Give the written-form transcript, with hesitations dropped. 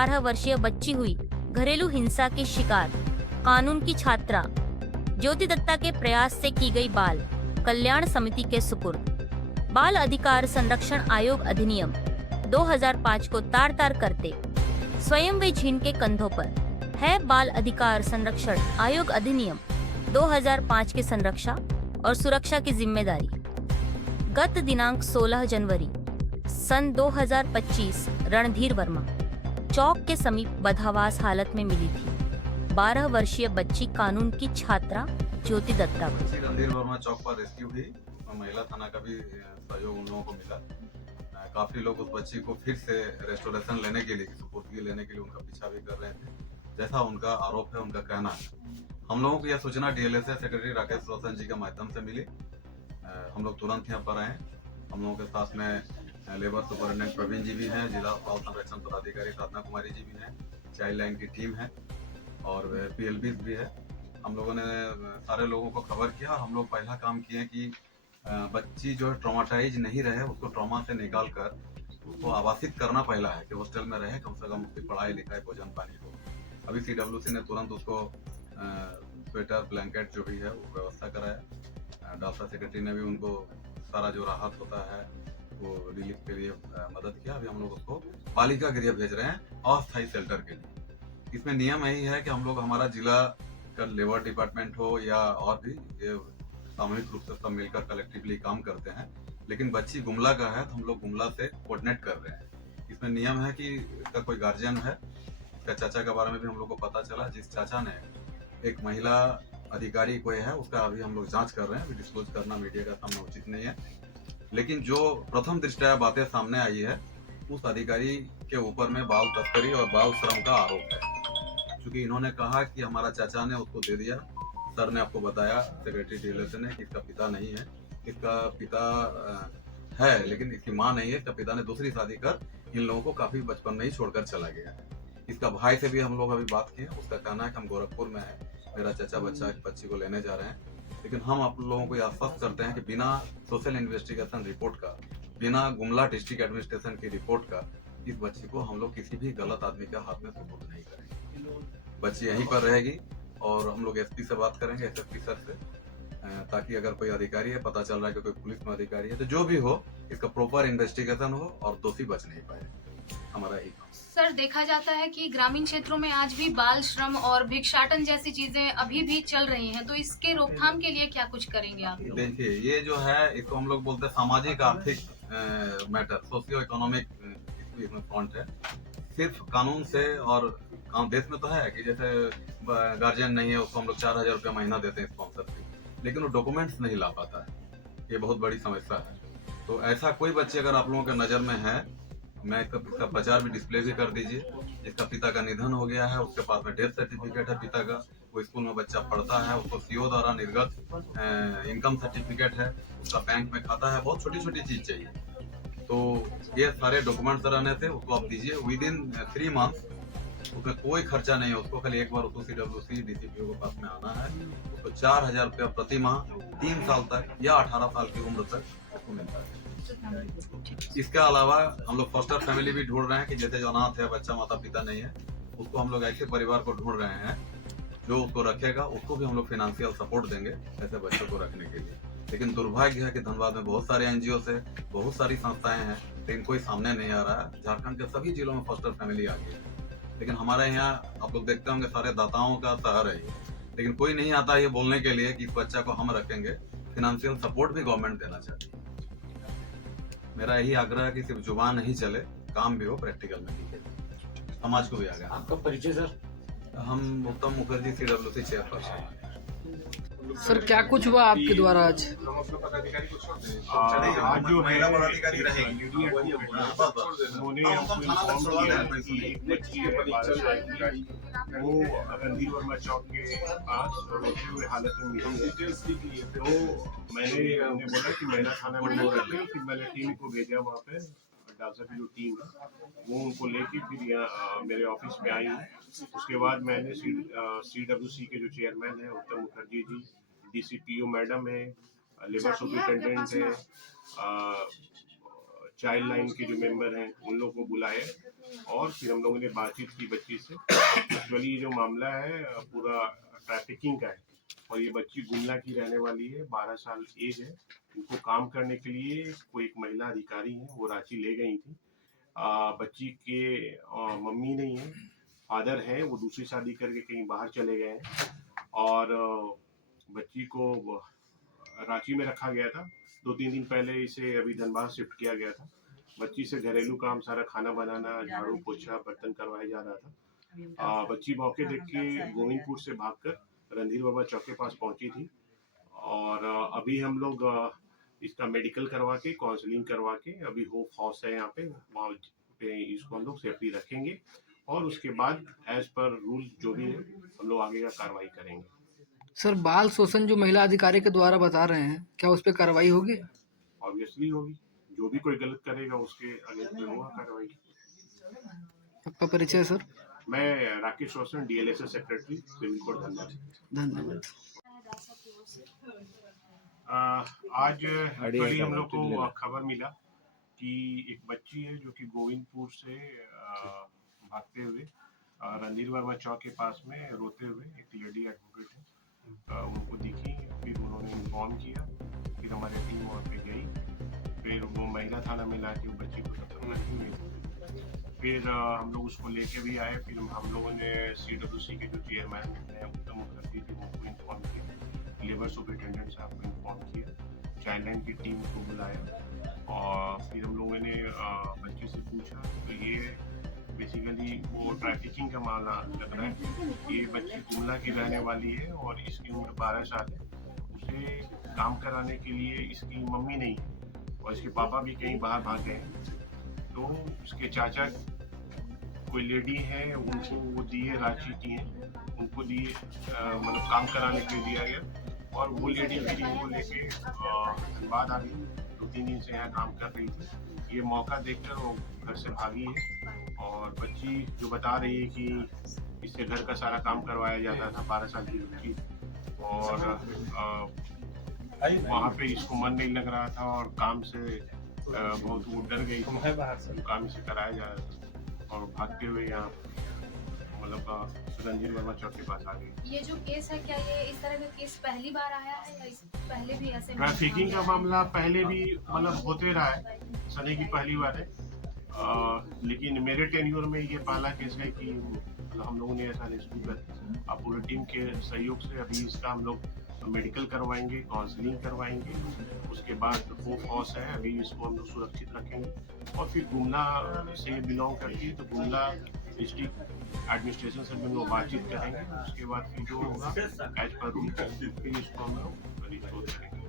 12 वर्षीय बच्ची हुई घरेलू हिंसा की शिकार। कानून की छात्रा ज्योति दत्ता के प्रयास से की गई बाल कल्याण समिति के सुपुर्द। बाल अधिकार संरक्षण आयोग अधिनियम 2005 को तार तार करते स्वयं व जिनके कंधों पर है बाल अधिकार संरक्षण आयोग अधिनियम 2005 के संरक्षा और सुरक्षा की जिम्मेदारी। गत दिनांक 16 जनवरी सन 2025 रणधीर वर्मा चौक के समीप बदहवास हालत में मिली थी 12 वर्षीय बच्ची कानून की छात्रा ज्योति दत्ता को। रणधीर वर्मा चौक पर रेस्क्यू हुई। महिला थाना का भी सहयोग उन लोगों को मिला। काफी लोग उस बच्ची को फिर से रेस्टोरेशन लेने के लिए, सुपुर्दगी लेने के लिए उनका पीछा भी कर रहे थे, जैसा उनका आरोप है, उनका कहना है। हम लोगों को यह सूचना डीएलएसए सेक्रेटरी राकेश रोशन जी के माध्यम से मिली। हम लोग तुरंत यहाँ पर आए। हम लोगों के साथ में लेबर सुपरिटेंडेंट प्रवीण जी भी हैं, जिला बाल संरक्षण पदाधिकारी साधना कुमारी जी भी हैं, चाइल्ड लाइन की टीम है और पीएलबी भी है। हम लोगों ने सारे लोगों को खबर किया। हम लोग पहला काम किए कि बच्ची जो है ट्रॉमाटाइज नहीं रहे, उसको ट्रॉमा से निकाल कर उसको आवासित करना पहला है कि हॉस्टल में रहे, कम से कम उसकी पढ़ाई लिखाई भोजन पानी हो। अभी सीडब्ल्यूसी ने तुरंत उसको स्वेटर ब्लैंकेट जो भी है वो व्यवस्था कराया। डालसा सेक्रेटरी ने भी उनको सारा जो राहत होता है वो रिलीफ के लिए मदद किया। अभी हम लोग उसको बालिका गृह भेज रहे हैं अस्थायी शेल्टर के लिए। इसमें नियम यही है कि हम लोग, हमारा जिला का लेबर डिपार्टमेंट हो या और भी, ये सामूहिक रूप से सब मिलकर कलेक्टिवली काम करते हैं। लेकिन बच्ची गुमला का है तो हम लोग गुमला से कोऑर्डिनेट कर रहे हैं। इसमें नियम है कि इसका कोई गार्जियन है। इसका चाचा के बारे में भी हम लोग को पता चला, जिस चाचा ने एक महिला अधिकारी कोई है, उसका अभी हम लोग जांच कर रहे हैं। डिस्क्लोज करना मीडिया का सामने उचित नहीं है, लेकिन जो प्रथम दृष्टया बातें सामने आई है, उस अधिकारी के ऊपर में बाल तस्करी और बाल श्रम का आरोप है। क्योंकि इन्होंने कहा कि हमारा चाचा ने उसको दे दिया, सर ने आपको बताया सेक्रेटरी डीएलएसए ने कि इसका पिता नहीं है। इसका पिता है लेकिन इसकी माँ नहीं है। इसका पिता ने दूसरी शादी कर इन लोगों को काफी बचपन में ही छोड़कर चला गया है। इसका भाई से भी हम लोग अभी बात किए। उसका कहना है कि हम गोरखपुर में है, मेरा चाचा बच्ची को लेने जा रहे हैं। लेकिन हम आप लोगों को आश्वस्त करते हैं कि बिना सोशल इन्वेस्टिगेशन रिपोर्ट का, बिना गुमला डिस्ट्रिक्ट एडमिनिस्ट्रेशन की रिपोर्ट का, इस बच्ची को हम लोग किसी भी गलत आदमी के हाथ में सुपुर्द नहीं करेंगे। बच्ची यहीं पर रहेगी और हम लोग एसपी से बात करेंगे, एसएसपी सर से, ताकि अगर कोई अधिकारी है, पता चल रहा है कि कोई पुलिस में अधिकारी है, तो जो भी हो इसका प्रॉपर इन्वेस्टिगेशन हो और दोषी बच नहीं पाए। हमारा यही काम। सर, देखा जाता है कि ग्रामीण क्षेत्रों में आज भी बाल श्रम और भिक्षाटन जैसी चीजें अभी भी चल रही हैं, तो इसके रोकथाम के लिए क्या कुछ करेंगे आप लोग? देखिए, ये जो है इसको हम लोग बोलते हैं सामाजिक आर्थिक मैटर, सोशियो इकोनॉमिक इसमें फ्रंट है। सिर्फ कानून से और देश में तो है कि जैसे गार्जियन नहीं है उसको हम लोग 4000 रुपया महीना देते हैं स्पॉन्सर फी, लेकिन वो डॉक्यूमेंट्स नहीं ला पाता है। ये बहुत बड़ी समस्या है। तो ऐसा कोई बच्चे अगर आप लोगों के नजर में है, मैं इसका प्रचार भी डिस्प्ले भी कर दीजिए। जिसका पिता का निधन हो गया है, उसके पास में डेथ सर्टिफिकेट है पिता का, वो स्कूल में बच्चा पढ़ता है, उसको सीओ द्वारा निर्गत इनकम सर्टिफिकेट है, उसका बैंक में खाता है, बहुत छोटी छोटी चीज चाहिए। तो ये सारे डॉक्यूमेंट्स रहने से उसको आप दीजिए विद इन 3 मंथ। उसमें कोई खर्चा नहीं है, उसको खाली एक बार उसको सीडब्ल्यूसी डीसीपीओ के पास में आना है। उसको 4000 रुपया प्रति माह 3 साल तक या 18 साल की उम्र तक उसको मिलता है। इसके अलावा हम लोग फॉस्टर फैमिली भी ढूंढ रहे हैं कि जैसे जो अनाथ है, बच्चा माता पिता नहीं है, उसको हम लोग ऐसे परिवार को ढूंढ रहे हैं जो उसको रखेगा। उसको भी हम लोग फाइनेंशियल सपोर्ट देंगे ऐसे बच्चों को रखने के लिए। लेकिन दुर्भाग्य है कि धनबाद में बहुत सारे एनजीओ से बहुत सारी संस्थाएं हैं, लेकिन कोई सामने नहीं आ रहा है। झारखंड के सभी जिलों में फॉस्टर फैमिली आ गई है, लेकिन हमारे यहाँ आप लोग देखते होंगे सारे दाताओं का शहर है ये, लेकिन कोई नहीं आता ये बोलने के लिए कि इस बच्चा को हम रखेंगे। फाइनेंशियल सपोर्ट भी गवर्नमेंट देना चाहती है। मेरा यही आग्रह है कि सिर्फ जुबान नहीं चले, काम भी हो, प्रैक्टिकल में दिखे, समाज को भी आगे। आपका परिचय सर? हम उत्तम मुखर्जी, सीडब्ल्यूसी चेयरपर्सन। सर, क्या कुछ हुआ आपके द्वारा आज? आज जो महिला पदाधिकारी रहेगी उन्होंने हमको इन्फॉर्म किया है कि एक बच्ची है 12 साल की, वो रणधीर वर्मा चौक के पास रोते हुए हालत में मिली है। तो मैंने उन्हें बोला कि महिला थाना में नोट रखें। फिर मैंने टीम को भेजा वहाँ पे, डालसा की जो टीम है वो उनको लेके फिर यहाँ मेरे ऑफिस में आई। उसके बाद मैंने सीडब्ल्यूसी के जो चेयरमैन है उत्तम मुखर्जी जी, डीसीपीओ मैडम है, लेबर सुपरिटेंडेंट है, चाइल्ड लाइन के जो मेंबर हैं उन लोगों को बुलाए और फिर हम लोगों ने बातचीत की बच्ची से। एक्चुअली ये जो मामला है पूरा ट्रैफिकिंग का है और ये बच्ची गुमला की रहने वाली है, 12 साल एज है। इनको काम करने के लिए कोई एक महिला अधिकारी है वो रांची ले गई थी। बच्ची के मम्मी नहीं है, फादर है, वो दूसरी शादी करके कहीं बाहर चले गए हैं और बच्ची को रांची में रखा गया था। 2-3 दिन पहले इसे अभी धनबाद शिफ्ट किया गया था। बच्ची से घरेलू काम सारा खाना बनाना, झाड़ू पोछा, बर्तन करवाया जा रहा था। बच्ची मौके देख के गोविंदपुर से भागकर रणधीर वर्मा चौक के पास पहुंची थी और अभी हम लोग इसका मेडिकल करवा के काउंसलिंग करवा के अभी होप हाउस है यहाँ पे, वहाँ पे इसको हम लोग सेफ्टी रखेंगे और उसके बाद एज पर रूल जो भी है हम लोग आगे का कार्रवाई करेंगे। सर बाल शोषण जो महिला अधिकारी के द्वारा बता रहे हैं, क्या उस पर कार्रवाई होगी? ऑब्वियसली होगी, जो भी कोई गलत करेगा उसके अगेंस्ट में होगा कार्रवाई। आपका परिचय सर? मैं Rakesh Roshan, DLSS secretary, civil court Dhanbad. धन्यवाद। आज एक्चुअली हम लोग को खबर मिला कि एक बच्ची है जो कि गोविंदपुर से भागते हुए रणधीर वर्मा चौक के पास में रोते हुए एक लेडी एडवोकेट है उनको दिखी। फिर उन्होंने इन्फॉर्म किया, फिर हमारी टीम वहाँ पे गई, फिर वो महिला थाना में ला के वो बच्ची को तब तक नहीं मिली। फिर हम लोग उसको लेके भी आए। फिर हम लोगों ने CWC के जो चेयरमैन हैं उत्तम मुखर्जी थे उनको इन्फॉर्म किया, लेबर सुपरिटेंडेंट साहब को इन्फॉर्म किया, चाइल्ड लाइन की टीम को बुलाया और फिर हम लोगों ने बच्ची से पूछा। तो ये बेसिकली वो ट्रैफिकिंग का मामला लग रहा है। ये बच्ची गुमला की रहने वाली है और इसकी उम्र 12 साल है। उसे काम कराने के लिए इसकी मम्मी नहीं है और इसके पापा भी कहीं बाहर भाग गए हैं। तो उसके चाचा कोई लेडी है, उनको वो दिए, रांची की हैं, उनको दिए मतलब काम कराने के लिए दिया गया और वो लेडी फिर इनको लेके धनबाद आ गई। 2-3 दिन से यहाँ काम कर रही थी। ये मौका देखकर वो घर से भागी है और बच्ची जो बता रही है कि इससे घर का सारा काम करवाया जाता था, 12 साल की बच्ची, और वहाँ पे इसको मन नहीं लग रहा था और काम से बहुत वो डर गई थी, काम इसे कराया जा रहा था और भागते हुए यहाँ मतलब रणधीर वर्मा चौक के पास आ गई। ये जो केस है, क्या ये इस तरह का केस पहली बार आया है या इस पहले भी ऐसे ट्रैफिकिंग का मामला पहले भी मतलब होते रहा है, सनी की पहली बार है। लेकिन मेरे टेन्योर में ये पहला केस है कि मतलब हम लोगों ने ऐसा रेस्क्यू कर पूरी टीम के सहयोग से अभी इसका हम लोग मेडिकल करवाएंगे, काउंसलिंग करवाएंगे, उसके बाद होप हाउस है, अभी इसको हम लोग सुरक्षित रखेंगे और फिर गुमला से बिलोंग करती है तो गुमला डिस्ट्रिक्ट एडमिनिस्ट्रेशन से भी हम लोग बातचीत करेंगे। उसके बाद फिर जो होगा एज पर रूल फिर इसको हम लोग रिस्टोर करेंगे।